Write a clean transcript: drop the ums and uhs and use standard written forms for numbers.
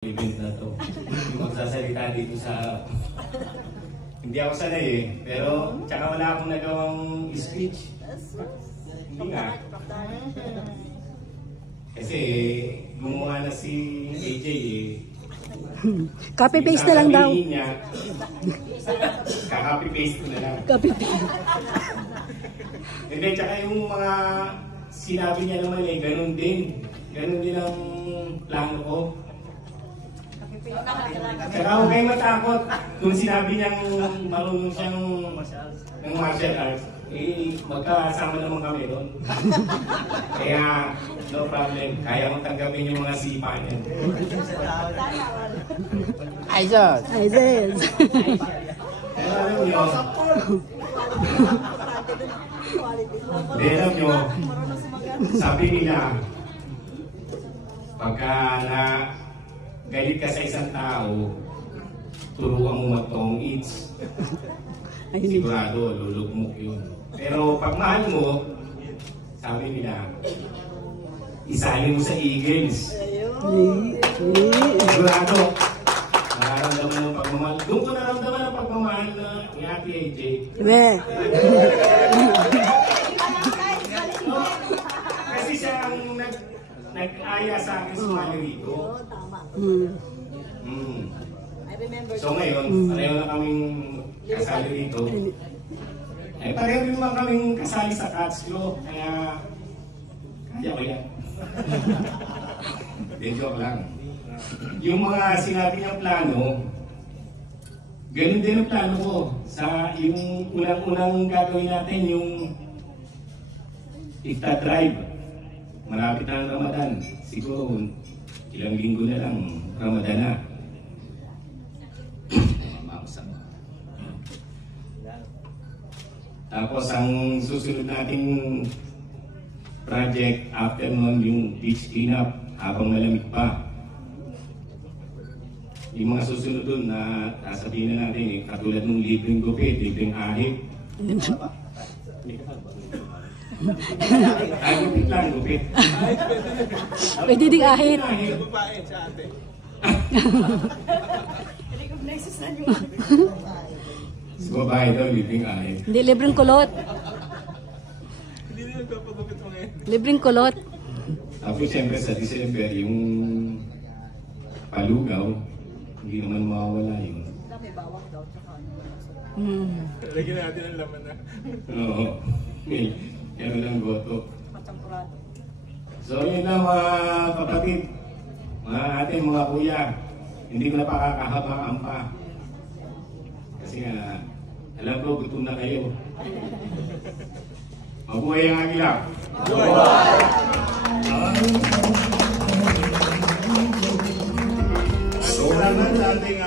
event na to. Hindi magsasalita dito sa... Hindi ako sanay eh. Pero tsaka wala akong nagawang speech. Hindi nga. Kasi gumawa na si AJ eh. Copy-paste na lang daw. Niya, kaka-copy-paste ko na lang. Copy-paste. Hindi, tsaka yung mga sinabi niya naman eh, ganun din. Ganun din ang plano ko. Tsaka huwag kayong matakot. Kung sinabi niyang marunong siyang ng martial arts, eh magkasama naman kami doon. Kaya no problem. Kaya kong tanggapin yung mga sipa niya. Aisos. Aisos. Pero alam niyo, alam niyo, sabi nila, pagka na galit ka sa isang tao, turuan mo matong eats. Sigurado, lulugmok yun. Pero pag mahal mo, sabi nila, isali mo sa Eagles. Sigurado, nararamdaman ng pagmamahal. Doon ko nararamdaman ng pagmamahal na ni Ate AJ. Kasi siya ang nag-aya sa akin sumali rito. So ngayon, pareho na kaming kasali dito. Eh, pareho rin naman kaming kasali sa Cats Club. Kaya, kaya ko yan. Then joke lang. Yung mga sinabi niyang plano, ganun din ang plano ko. Sa yung unang-unang gagawin natin, yung Iftar Drive. Malapit na ang Ramadan. Siguro, ilang linggo na lang, Ramadan na. Tapos ang susunod nating project after nun yung beach cleanup habang malamig pa. Yung mga susunod dun na sasabihin na natin eh, katulad ng libreng gupit, libreng ahit. Ay, gupit lang, gupit. Pwede ding ahit. Babae sa ate. Recognizes na niyo. Sa babae daw, libreng ahit. Hindi, libreng kulot. Hindi nila nagpapagupit mo ngayon. Libreng kulot. Tapos siyempre sa December, yung palugaw, hindi naman mawawala yun. May bawang daw, tsaka Lagyan natin ang laman na. Oo. Meron ng goto. champurado. So yun lang mga kapatid, mga ating mga kuya, hindi ko na pakakahabaan pa. Kasi alam ko gutom na kayo. Mabuhay ang agila. Mabuhay! So, naman sa ating